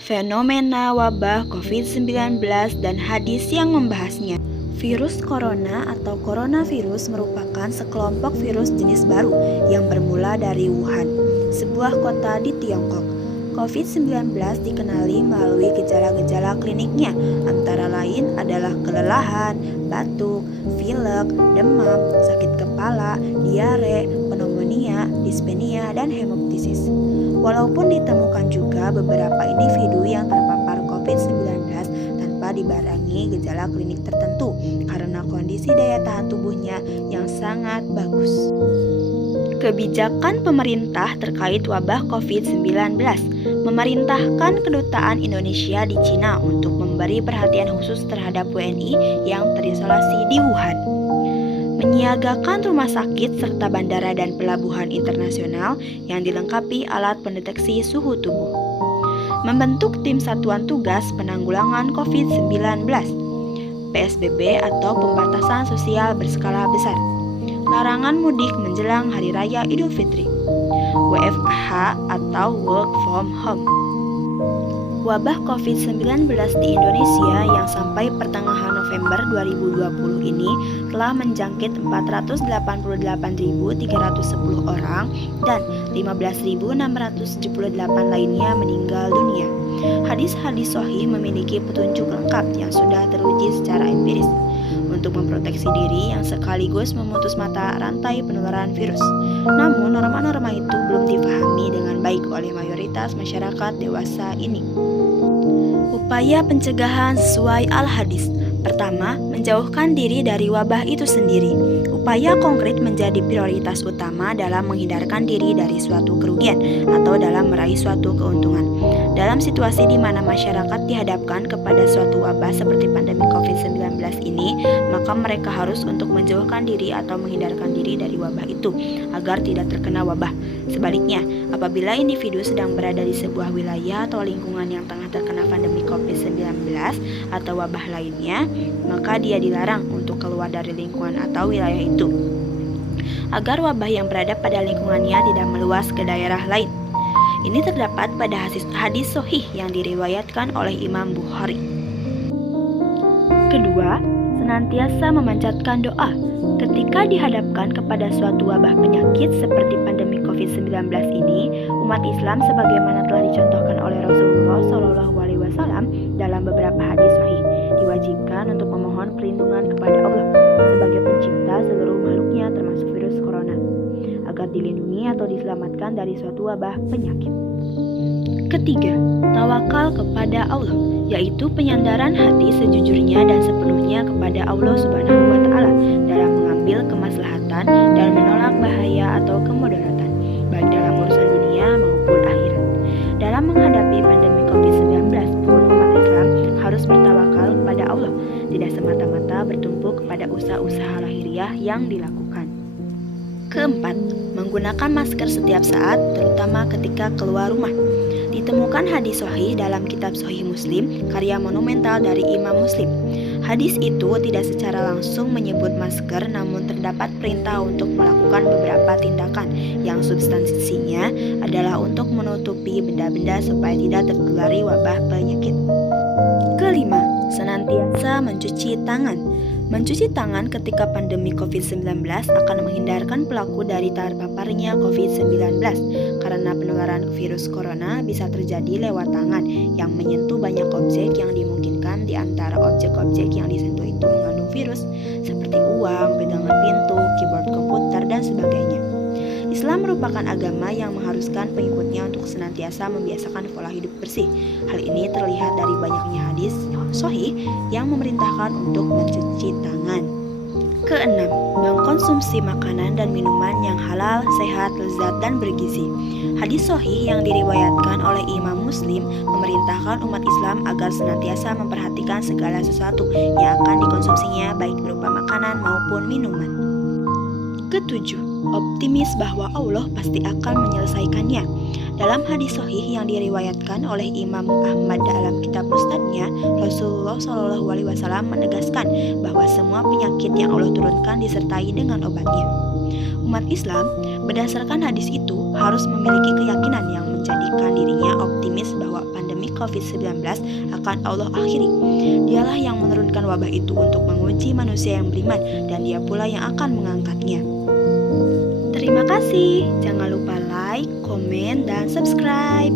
fenomena wabah COVID-19 dan hadis yang membahasnya. Virus corona atau coronavirus merupakan sekelompok virus jenis baru yang bermula dari Wuhan, sebuah kota di Tiongkok. COVID-19 dikenali melalui gejala-gejala kliniknya, antara lain adalah kelelahan, batuk, pilek, demam, sakit kepala, diare, pneumonia, dispenia, dan hemoptisis. Walaupun ditemukan juga beberapa individu yang terpapar COVID-19 tanpa dibarengi gejala klinik tertentu karena kondisi daya tahan tubuhnya yang sangat bagus. Kebijakan pemerintah terkait wabah COVID-19 memerintahkan Kedutaan Indonesia di Cina untuk memberi perhatian khusus terhadap WNI yang terisolasi di Wuhan, menyiagakan rumah sakit serta bandara dan pelabuhan internasional yang dilengkapi alat pendeteksi suhu tubuh, membentuk tim satuan tugas penanggulangan COVID-19, PSBB atau pembatasan sosial berskala besar, larangan mudik menjelang Hari Raya Idul Fitri, WFH atau Work from Home. Wabah COVID-19 di Indonesia yang sampai pertengahan November 2020 ini telah menjangkit 488.310 orang dan 15.678 lainnya meninggal dunia. Hadis-hadis sahih memiliki petunjuk lengkap yang sudah teruji secara empiris untuk memproteksi diri yang sekaligus memutus mata rantai penularan virus. Namun norma-norma itu belum dipahami dengan baik oleh mayoritas masyarakat dewasa ini. Upaya pencegahan sesuai Al-Hadis. Pertama, menjauhkan diri dari wabah itu sendiri. Upaya konkret menjadi prioritas utama dalam menghindarkan diri dari suatu kerugian atau dalam meraih suatu keuntungan. Dalam situasi di mana masyarakat dihadapkan kepada suatu wabah seperti pandemi COVID-19 ini, maka mereka harus untuk menjauhkan diri atau menghindarkan diri dari wabah itu agar tidak terkena wabah. Sebaliknya, apabila individu sedang berada di sebuah wilayah atau lingkungan yang tengah terkena pandemi COVID-19 atau wabah lainnya, maka dia dilarang untuk keluar dari lingkungan atau wilayah itu, agar wabah yang berada pada lingkungannya tidak meluas ke daerah lain. Ini terdapat pada hadis sahih yang diriwayatkan oleh Imam Bukhari. Kedua, senantiasa memanjatkan doa. Ketika dihadapkan kepada suatu wabah penyakit seperti pandemi COVID-19 ini, umat Islam sebagaimana telah dicontohkan oleh Rasulullah SAW dalam beberapa hadis sahih, diwajibkan untuk memohon perlindungan kepada Allah sebagai pencipta seluruh makhluknya termasuk virus corona, agar dilindungi atau diselamatkan dari suatu wabah penyakit. Ketiga, tawakal kepada Allah, yaitu penyandaran hati sejujurnya dan sepenuhnya kepada Allah Subhanahu wa Ta'ala dalam mengambil kemaslahatan dan menolak bahaya atau kemudaratan, baik dalam urusan dunia maupun akhirat. Dalam menghadapi pandemi COVID-19 pun umat Islam harus bertawakal kepada Allah, tidak semata-mata bertumpu kepada usaha-usaha lahiriah yang dilakukan. Keempat, menggunakan masker setiap saat, terutama ketika keluar rumah. Ditemukan hadis sahih dalam kitab Sahih Muslim, karya monumental dari Imam Muslim. Hadis itu tidak secara langsung menyebut masker, namun terdapat perintah untuk melakukan beberapa tindakan yang substansinya adalah untuk menutupi benda-benda supaya tidak tertulari wabah penyakit. Kelima, senantiasa mencuci tangan. Mencuci tangan ketika pandemi COVID-19 akan menghindarkan pelaku dari terpaparnya COVID-19 karena penularan virus corona bisa terjadi lewat tangan yang menyentuh banyak objek yang dimungkinkan di antara objek-objek yang disentuh itu mengandung virus seperti uang, pegangan pintu, keyboard komputer, dan sebagainya. Islam merupakan agama yang mengharuskan pengikutnya untuk senantiasa membiasakan pola hidup bersih. Hal ini terlihat dari banyaknya hadis sahih yang memerintahkan untuk mencuci tangan. Keenam, mengkonsumsi makanan dan minuman yang halal, sehat, lezat, dan bergizi. Hadis sahih yang diriwayatkan oleh Imam Muslim memerintahkan umat Islam agar senantiasa memperhatikan segala sesuatu yang akan dikonsumsinya baik berupa makanan maupun minuman. Ketujuh, optimis bahwa Allah pasti akan menyelesaikannya. Dalam hadis sahih yang diriwayatkan oleh Imam Ahmad dalam kitab Musnadnya, Rasulullah SAW menegaskan bahwa semua penyakit yang Allah turunkan disertai dengan obatnya. Umat Islam berdasarkan hadis itu harus memiliki keyakinan yang menjadikan dirinya optimis bahwa pandemi COVID-19 akan Allah akhiri. Dialah yang menurunkan wabah itu untuk menguji manusia yang beriman, dan Dia pula yang akan mengangkatnya. Terima kasih. Jangan lupa like, komen, dan subscribe.